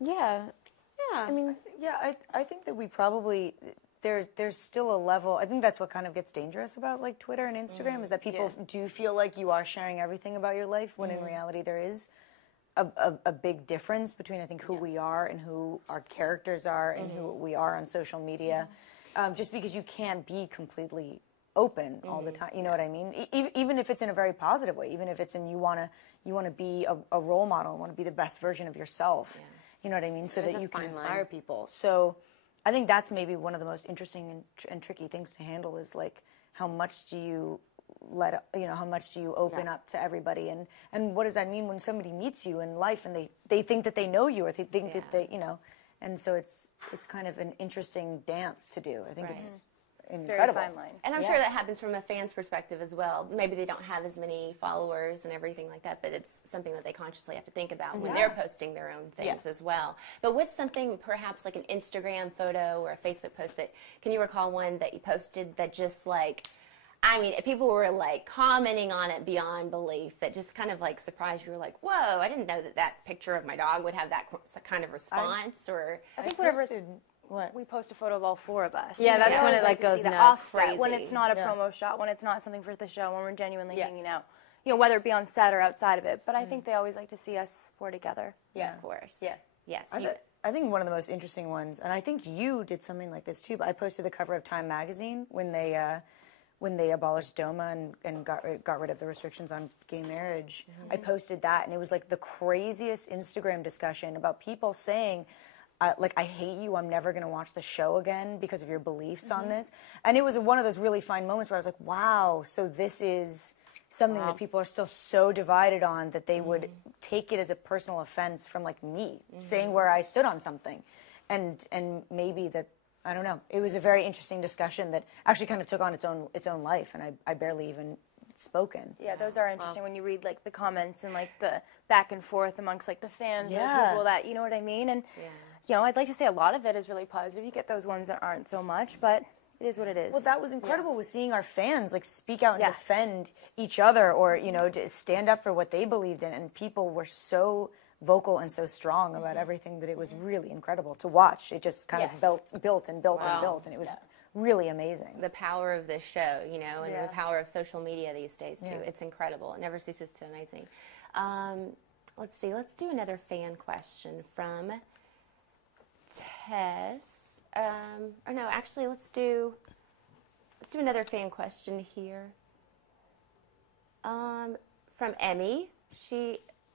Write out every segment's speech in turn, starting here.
Yeah. Yeah. I mean, Yeah, I think that we probably, there's still a level, I think that's what kind of gets dangerous about like Twitter and Instagram is that people do feel like you are sharing everything about your life when in reality there is a big difference between I think who we are and who our characters are and who we are on social media. Just because you can't be completely open all the time, you know what I mean? Even if it's in a very positive way, even if it's in you want to be a role model, want to be the best version of yourself. You know what I mean? So that you can inspire people. So I think that's maybe one of the most interesting and tricky things to handle is like how much do you how much do you open up to everybody and what does that mean when somebody meets you in life and they think that they know you or they think that they, and so it's kind of an interesting dance to do. I think it's incredible. very fine line. And I'm sure that happens from a fan's perspective as well. Maybe they don't have as many followers and everything like that, but it's something that they consciously have to think about when they're posting their own things as well. But what's something, perhaps like an Instagram photo or a Facebook post that, can you recall one that you posted that just like, I mean, people were like commenting on it beyond belief that just kind of like surprised you. Were like, whoa, I didn't know that picture of my dog would have that kind of response. I think whatever What? we post a photo of all four of us. Yeah, that's when it like goes nuts. nuts. When it's not a promo shot, when it's not something for the show, when we're genuinely hanging out. You know, whether it be on set or outside of it. But I think they always like to see us four together. Yeah, of course. Yeah. Yes. I think one of the most interesting ones, and I think you did something like this too, but I posted the cover of Time magazine when they abolished DOMA and got rid of the restrictions on gay marriage. I posted that, and it was like the craziest Instagram discussion about people saying, like, I hate you, I'm never going to watch the show again because of your beliefs on this. And it was one of those really fine moments where I was like, wow, so this is something that people are still so divided on that they would take it as a personal offense from, like, me, saying where I stood on something. And maybe that, I don't know, it was a very interesting discussion that actually kind of took on its own life, and I barely even spoken. Yeah, those are interesting when you read like the comments and like the back and forth amongst like the fans and the people that, you know what I mean? And you know, I'd like to say a lot of it is really positive. You get those ones that aren't so much, but it is what it is. Well, that was incredible with seeing our fans like speak out and defend each other, or to stand up for what they believed in, and people were so vocal and so strong about everything that it was really incredible to watch. It just kind of built and built, and it was really amazing. The power of this show, and the power of social media these days too. It's incredible. It never ceases to amaze me. Let's see. Let's do another fan question from Tess. Or no, actually, let's do another fan question here. From Emmy.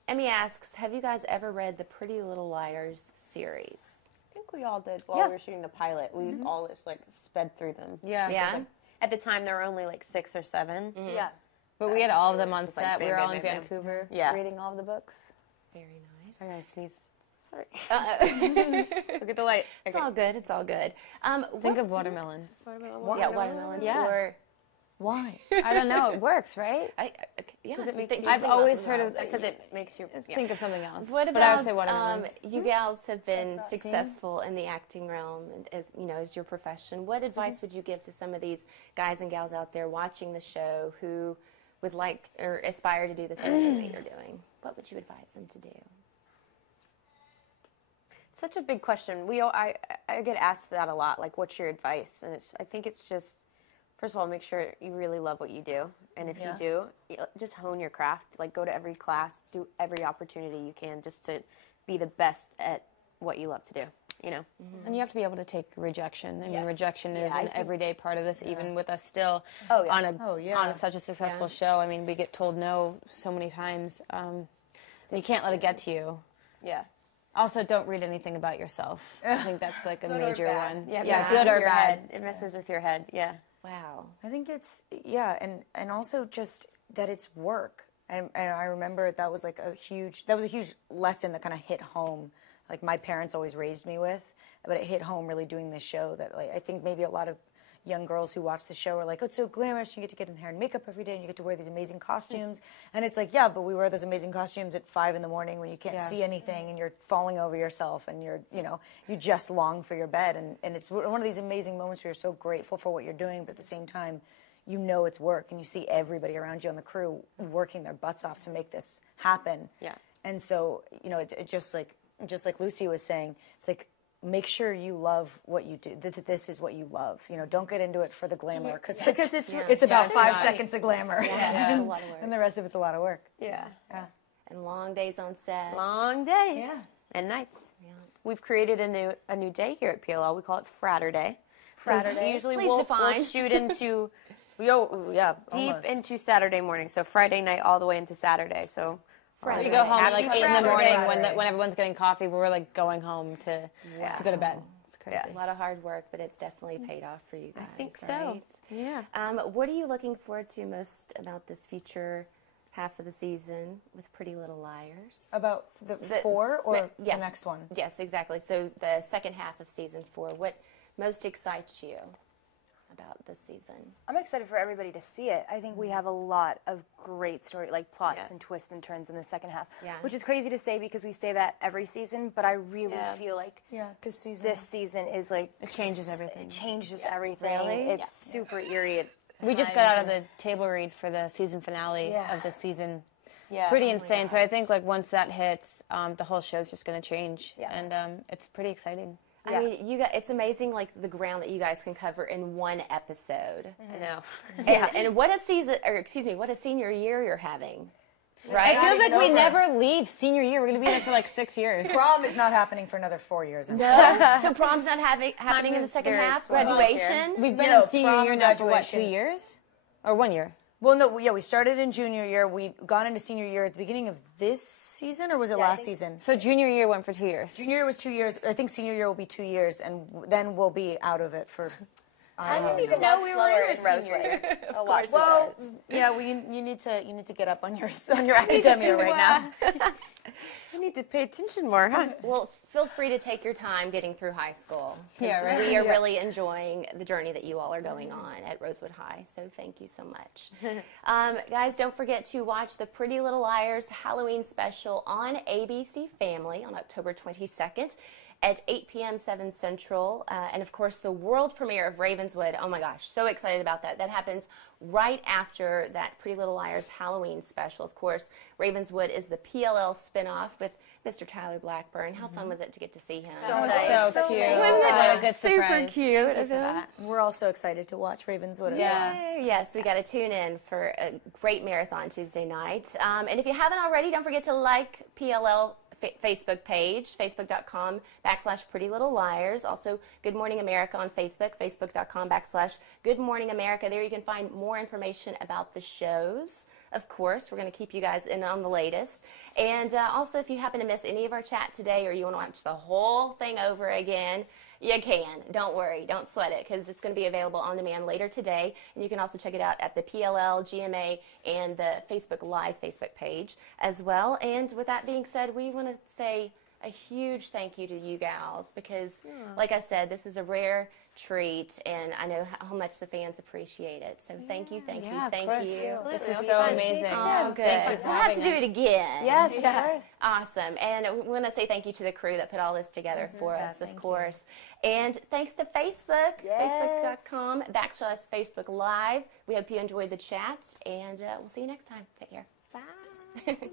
Emmy asks, have you guys ever read the Pretty Little Liars series? I think we all did while we were shooting the pilot. We all just like sped through them. Yeah. Like, at the time, there were only like 6 or 7. Yeah. But we had all of them on set. We were all in Vancouver reading all of the books. Very nice. I gotta sneeze. Sorry. Look at the light. It's all good. It's all good. Think of watermelons. Watermelons. Yeah. Or Why? I don't know. It works, right? Because it makes I've always heard of because it makes you think of something else. What about but I would say watermelons. You gals have been successful in the acting realm as your profession. What advice would you give to some of these guys and gals out there watching the show who would like or aspire to do the same thing that you're doing? What would you advise them to do? Such a big question. I get asked that a lot. Like, what's your advice? And I think it's just, first of all, make sure you really love what you do. And if you do, just hone your craft. Like, go to every class, do every opportunity you can just to be the best at what you love to do, And you have to be able to take rejection. I mean, rejection is an everyday part of this, even with us still on such a successful show. I mean, we get told no so many times. And you can't let it get to you. Yeah. Also, don't read anything about yourself. I think that's like a major one. Yeah, good or bad. It messes with your head. Yeah. Wow. I think it's, and also just that it's work. And I remember that was a huge lesson that kind of hit home. Like my parents always raised me with, but it hit home really doing this show that I think maybe a lot of young girls who watch the show are like, oh, it's so glamorous, you get to get in hair and makeup every day and you get to wear these amazing costumes. And it's like, yeah, but we wear those amazing costumes at 5 a.m. when you can't see anything and you're falling over yourself and you just long for your bed. And it's one of these amazing moments where you're so grateful for what you're doing, but at the same time, it's work and you see everybody around you on the crew working their butts off to make this happen. Yeah. And so, it just just like Lucy was saying, it's like, make sure you love what you do. That this is what you love. You know, don't get into it for the glamour because it's about 5 seconds of glamour, It's a lot of work. and the rest of it's a lot of work. Yeah. And long days on set. Long days and nights. Yeah. We've created a new day here at PLL. We call it Fratter Day. Fratter Usually Please we'll define. shoot into deep Almost. into Saturday morning. So Friday night all the way into Saturday. So Friday. We go home at like Happy 8 in the Friday. morning when everyone's getting coffee. We're like going home to go to bed. It's crazy. A lot of hard work, but it's definitely paid off for you guys. I think so. right? Yeah. What are you looking forward to most about this future half of the season with Pretty Little Liars? About the 4 or yeah. the next one? Yes, exactly. So the second half of season 4, what most excites you about this season? I'm excited for everybody to see it. I think we have a lot of great story, like plots Yeah. and twists and turns in the second half, Yeah. which is crazy to say because we say that every season, but I really feel like This season is like It changes everything. It changes everything. Really? It's super eerie. At We just got out of the table read for the season finale of the season. Yeah. Pretty insane. So I think like once that hits, the whole show's just going to change. Yeah. And it's pretty exciting. I mean, it's amazing, like the ground that you guys can cover in one episode. I know. And what a season, or excuse me, what a senior year you're having, right? It feels like we never leave senior year. We're going to be there for like 6 years. Prom is not happening for another 4 years. So prom's not happening in the second half. very slow Graduation. We've been No, in senior prom year and now for what, graduation. 2 years? Or 1 year? Well, no, we started in junior year. We got into senior year at the beginning of this season, or was it last season? So junior year went for 2 years. Junior year was 2 years. I think senior year will be 2 years, and then we'll be out of it for. I don't know. know we were in Rosewood. Of course Well, yeah, you need to get up on your academia right now. You need to pay attention more, huh? Well, feel free to take your time getting through high school. 'Cause Yeah, right. We are really enjoying the journey that you all are going on at Rosewood High, so thank you so much. Guys, don't forget to watch the Pretty Little Liars Halloween special on ABC Family on October 22nd at 8 p.m. 7 Central. And, of course, the world premiere of Ravenswood. Oh, my gosh, so excited about that. That happens right after that Pretty Little Liars Halloween special. Of course, Ravenswood is the PLL spinoff with Mr. Tyler Blackburn. How fun was it to get to see him? So nice. So cute. nice. What a good Super surprise. cute of him. We're also excited to watch Ravenswood as well. Yeah. Yes, we got to tune in for a great marathon Tuesday night. And if you haven't already, don't forget to like PLL Facebook page, facebook.com/Pretty Little Liars. Also, Good Morning America on Facebook, facebook.com/Good Morning America. There you can find more information about the shows. Of course, we're going to keep you guys in on the latest. And also, if you happen to miss any of our chat today or you want to watch the whole thing over again, you can. Don't worry. Don't sweat it because it's going to be available on demand later today. And you can also check it out at the PLL, GMA, and the Facebook Live Facebook page as well. And with that being said, we want to say a huge thank you to you gals because, like I said, this is a rare treat, and I know how much the fans appreciate it. So thank you, thank you, thank you. This was so amazing. Oh, good. Thank you for We'll have to do having it us. again. Yes, of course. Awesome. And we want to say thank you to the crew that put all this together for us, of course. And thanks to Facebook, facebook.com/Facebook Live. We hope you enjoyed the chat, and we'll see you next time. Take care. Bye.